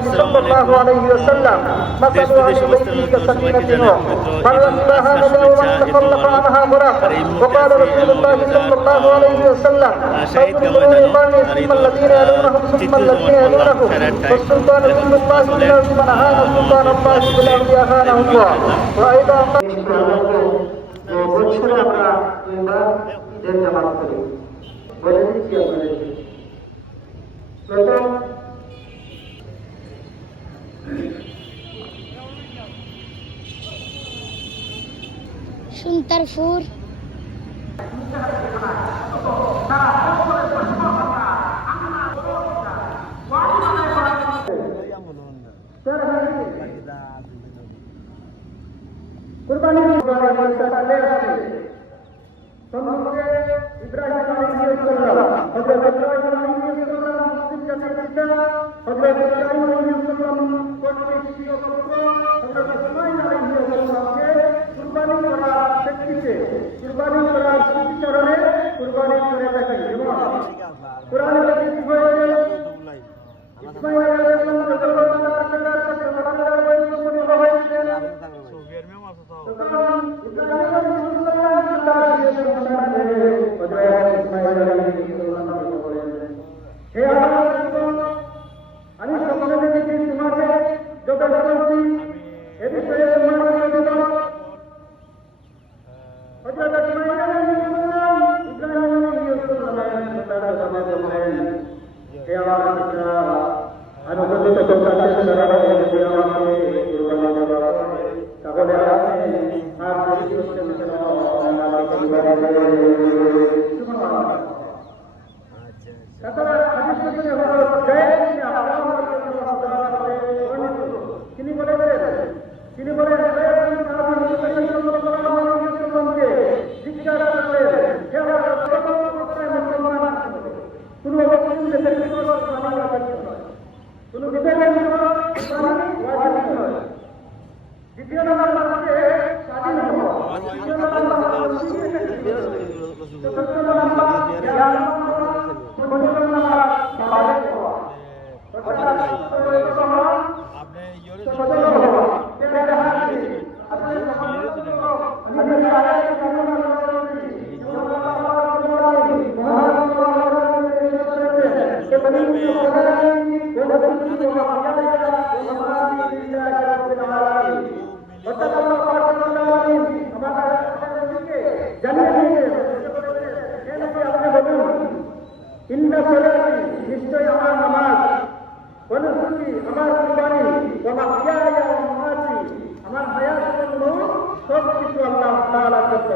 صلى الله عليه وسلم مثل أهل بيته كسكينة نوح من وجدها نجا ومن تخلف عنها غرق وقال رسول الله صلى الله عليه وسلم خير القرون قرني ثم الذين يلونهم ثم الذين يلونهم والسلطان ذل الله بالله من أهان سلطان الله بالله أهانه الله وأيضا সুন্তারপুর কুরবানি সম্মুখে ইব্রাহিম আলাইহিস সালাম হযরত ইব্রাহিম আলাইহিস সালাম মুসলিম জাতির পিতা হযরত ইব্রাহিম আলাইহিস সালাম কর্তৃক পুত্র হযরত ইসমাঈল আলাইহিস সালামকে কুরবানি করার প্রেক্ষিতে কুরবানি করার স্মৃতিচারণে কুরবানি করে থাকেন এবং কুরআনে লিখিত হয়েছে ইসমাঈল আলাইহিস সালাম আল্লাহর কাছে লড়াই করা হয়েছে আমি সকলে দেখেছি তোমাকে যত বলছি এ বিষয়ে তাহলে তিনি বলেন জিজ্ঞাসা কোন দ্বিতীয় নম্বর হচ্ছে স্বাধীন নিশ্চয় আমার নামাজ অনুসূচি আমার কুরবানি আমার হায়াত সব কিছু আল্লাহ তাআলা করত।